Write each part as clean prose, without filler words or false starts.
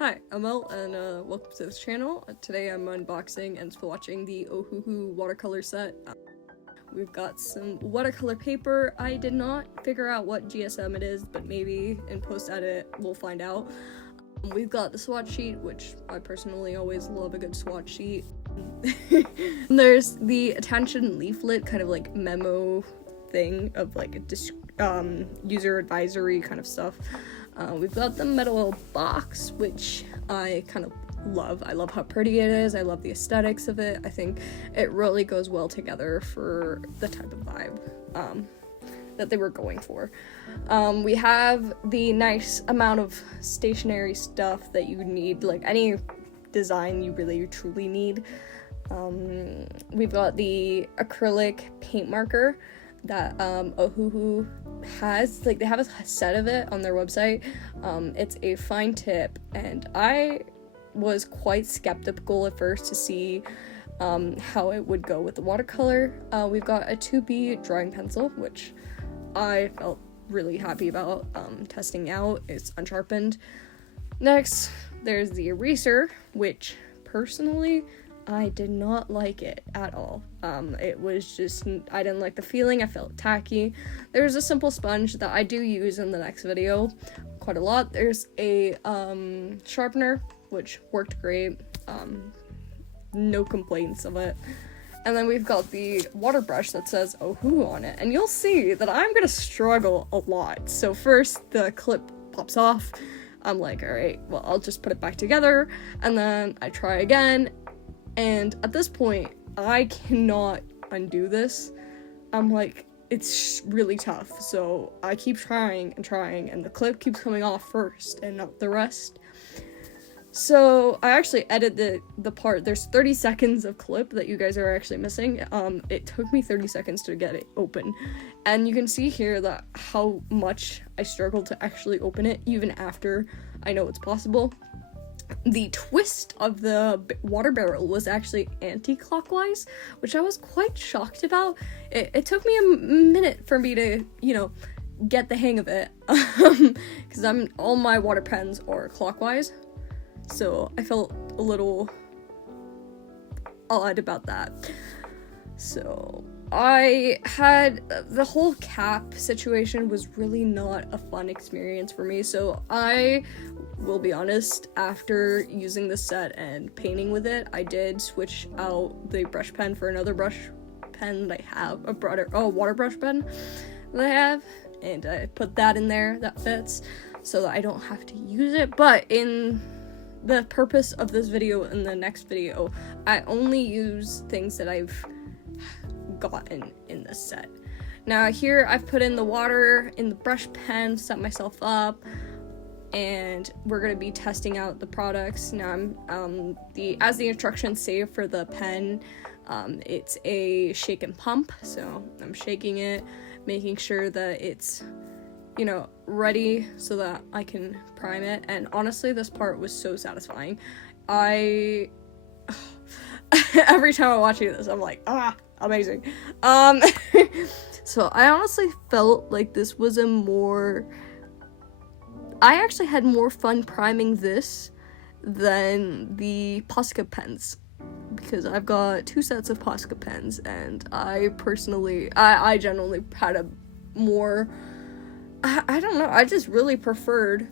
Hi, I'm El, and welcome to this channel. Today I'm unboxing and swatching the Ohuhu Watercolor set. We've got some watercolor paper. I did not figure out what GSM it is, but maybe in post-edit we'll find out. We've got the swatch sheet, which I personally always love a good swatch sheet. There's the attention leaflet, kind of like memo thing of like a user advisory kind of stuff. We've got the metal box, which I kind of love. I love how pretty it is. I love the aesthetics of it. I think it really goes well together for the type of vibe that they were going for. We have the nice amount of stationery stuff that you need, like any design you really truly need. We've got the acrylic paint marker that Ohuhu has. Like, they have a set of it on their website. It's a fine tip, and I was quite skeptical at first to see how it would go with the watercolor. We've got a 2B drawing pencil, which I felt really happy about testing out. It's unsharpened. Next, there's the eraser, which personally I did not like it at all. It was just, I didn't like the feeling. I felt tacky. There's a simple sponge that I do use in the next video quite a lot. There's a sharpener, which worked great. No complaints of it. And then we've got the water brush that says Ohuhu on it. And you'll see that I'm gonna struggle a lot. So first, the clip pops off. I'm like, all right, well, I'll just put it back together. And then I try again. And at this point, I cannot undo this. I'm like, it's really tough. So I keep trying, and the clip keeps coming off first and not the rest. So I actually edited the part. There's 30 seconds of clip that you guys are actually missing. It took me 30 seconds to get it open. And you can see here that how much I struggled to actually open it, even after I know it's possible. The twist of the water barrel was actually anti-clockwise, which I was quite shocked about. It took me a minute for me to, get the hang of it, because all my water pens are clockwise, so I felt a little odd about that. So I had the whole cap situation was really not a fun experience for me, so I will be honest, after using the set and painting with it, I did switch out the brush pen for another brush pen that I have, a water brush pen that I have, and I put that in there that fits so that I don't have to use it. But in the purpose of this video and the next video, I only use things that I've gotten in this set. Now here I've put in the water in the brush pen, set myself up, and we're going to be testing out the products. Now as the instructions say for the pen, it's a shake and pump, so I'm shaking it, making sure that it's ready so that I can prime it. And honestly, this part was so satisfying. Every time I'm watching this, I'm like, amazing. So I honestly felt like this was I actually had more fun priming this than the Posca pens, because I've got 2 sets of Posca pens, and I generally had a more, I don't know, I just really preferred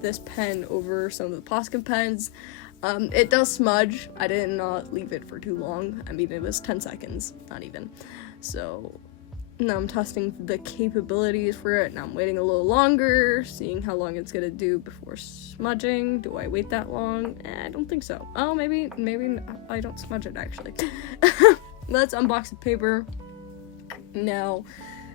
this pen over some of the Posca pens. It does smudge. I did not leave it for too long. I mean, it was 10 seconds, not even. So now I'm testing the capabilities for it. Now I'm waiting a little longer, seeing how long it's gonna do before smudging. Do I wait that long? I don't think so. Oh, maybe I don't smudge it, actually. Let's unbox the paper. Now,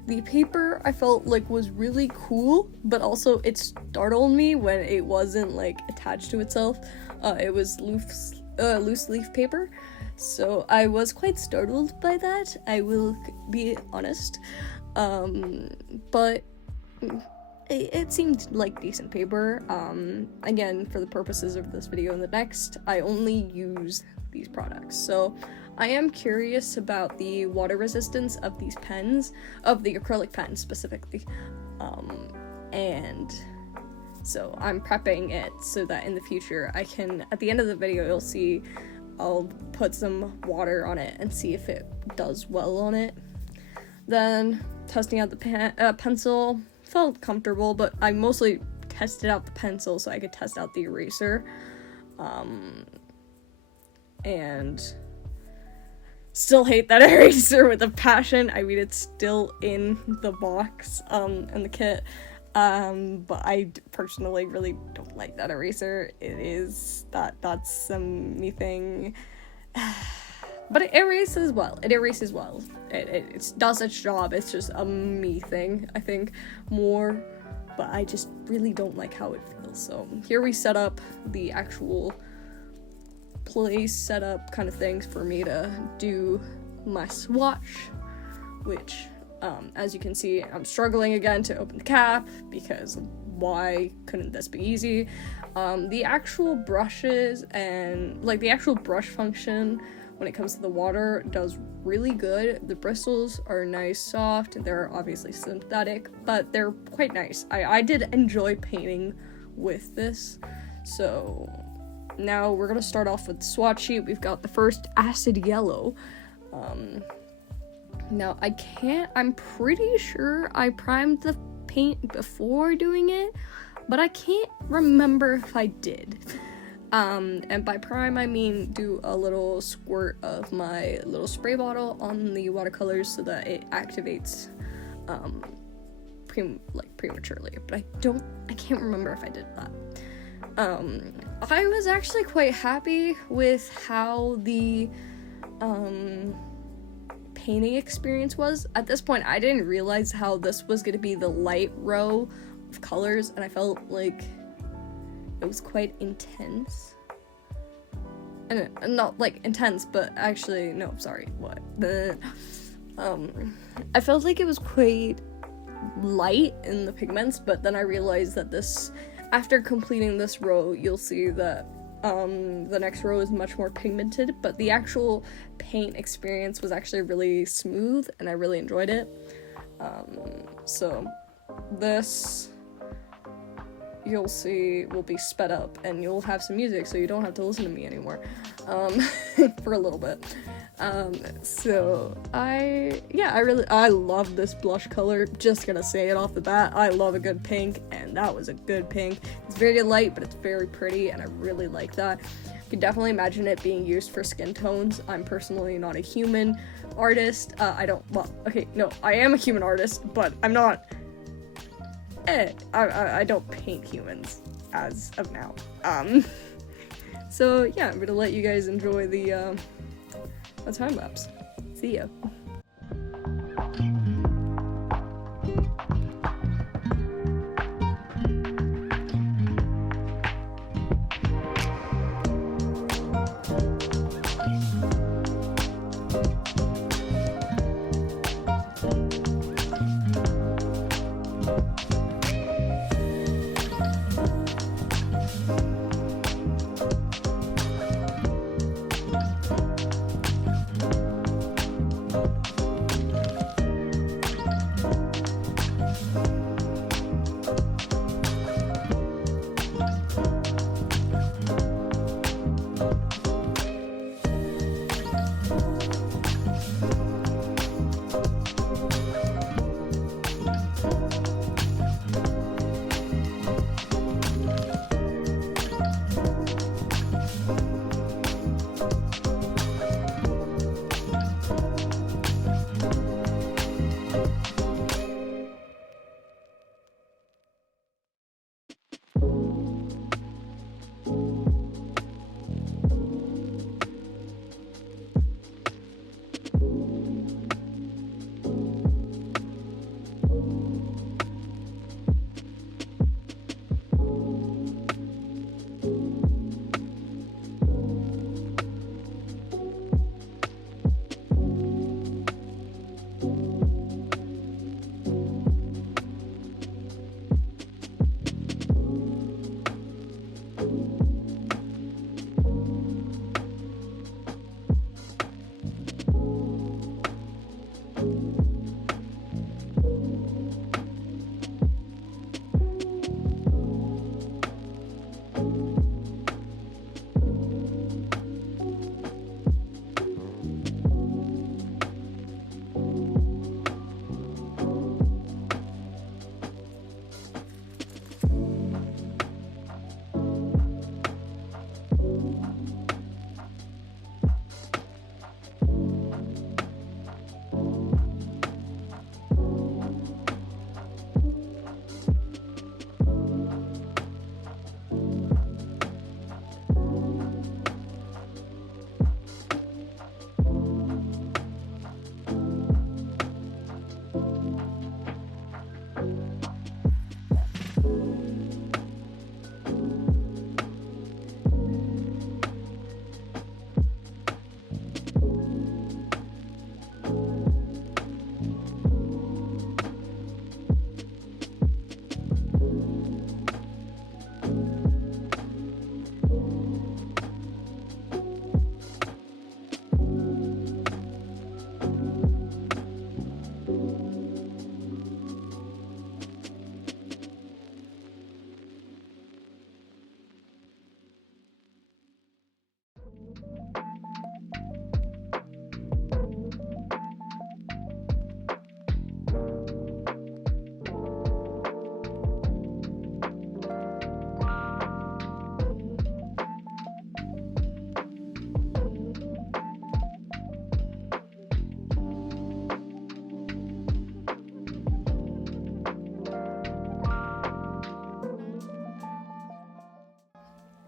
the paper I felt like was really cool, but also it startled me when it wasn't like attached to itself. It was loose leaf paper. So I was quite startled by that, I will be honest, but it seemed like decent paper. Again, for the purposes of this video and the next, I only use these products, so I am curious about the water resistance of these pens, of the acrylic pens specifically, and So I'm prepping it so that in the future I can, at the end of the video, you'll see I'll put some water on it and see if it does well on it. Then testing out the pencil, felt comfortable, but I mostly tested out the pencil so I could test out the eraser. And still hate that eraser with a passion. I mean, it's still in the box, in the kit. But I personally really don't like that eraser. That's some me thing. But it erases well. It does its job. It's just a me thing, I think, more. But I just really don't like how it feels. So here we set up the actual place setup kind of things for me to do my swatch, which as you can see, I'm struggling again to open the cap because why couldn't this be easy? The actual brushes and like the actual brush function when it comes to the water does really good. The bristles are nice, soft. They're obviously synthetic, but they're quite nice. I did enjoy painting with this. So now we're gonna start off with the swatch sheet. We've got the first acid yellow. Now I'm pretty sure I primed the paint before doing it, but I can't remember if I did. And by prime, I mean do a little squirt of my little spray bottle on the watercolors so that it activates prematurely, but I can't remember if I did that. I was actually quite happy with how the painting experience was. At this point, I didn't realize how this was going to be the light row of colors, and I felt like it was quite intense. And not like intense, but actually, no, sorry, what? I felt like it was quite light in the pigments, but then I realized that after completing this row, you'll see that the next row is much more pigmented, but the actual paint experience was actually really smooth, and I really enjoyed it. So this, you'll see, will be sped up, and you'll have some music, so you don't have to listen to me anymore, for a little bit. So I love this blush color. Just gonna say it off the bat, I love a good pink, and that was a good pink. It's very light, but it's very pretty, and I really like that. You can definitely imagine it being used for skin tones. I'm personally not a human artist. I am a human artist, but I'm not. I don't paint humans as of now. So yeah, I'm gonna let you guys enjoy the time lapse. See ya.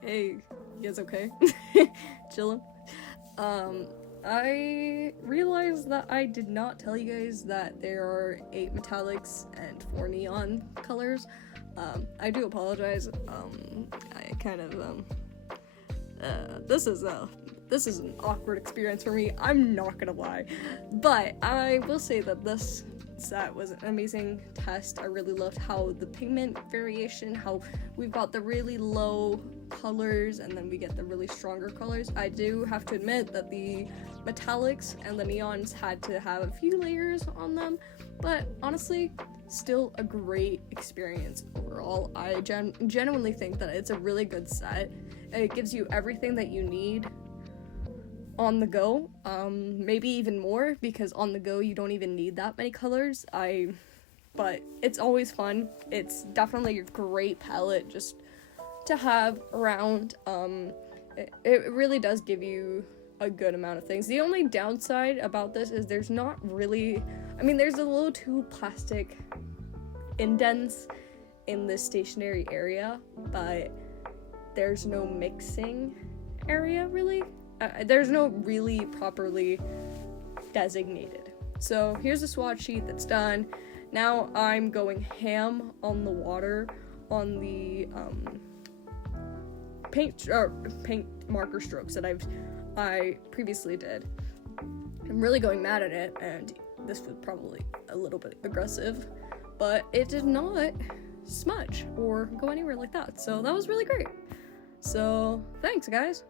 Hey, you guys okay? Chillin'? I realized that I did not tell you guys that there are 8 metallics and 4 neon colors. I do apologize. I kind of, this is an awkward experience for me, I'm not gonna lie. But I will say that this set was an amazing test. I really loved how the pigment variation, how we've got the really low colors and then we get the really stronger colors. I do have to admit that the metallics and the neons had to have a few layers on them, but honestly, still a great experience overall. I genuinely think that it's a really good set. It gives you everything that you need on the go, maybe even more, because on the go you don't even need that many colors. But it's always fun. It's definitely a great palette just to have around. It really does give you a good amount of things. The only downside about this is there's not really, I mean, there's a little too plastic indents in this stationary area, but there's no mixing area really. There's no really properly designated. So here's the swatch sheet that's done. Now I'm going ham on the water on the paint marker strokes that I previously did. I'm really going mad at it, and this was probably a little bit aggressive, but it did not smudge or go anywhere like that. So that was really great. So thanks, guys.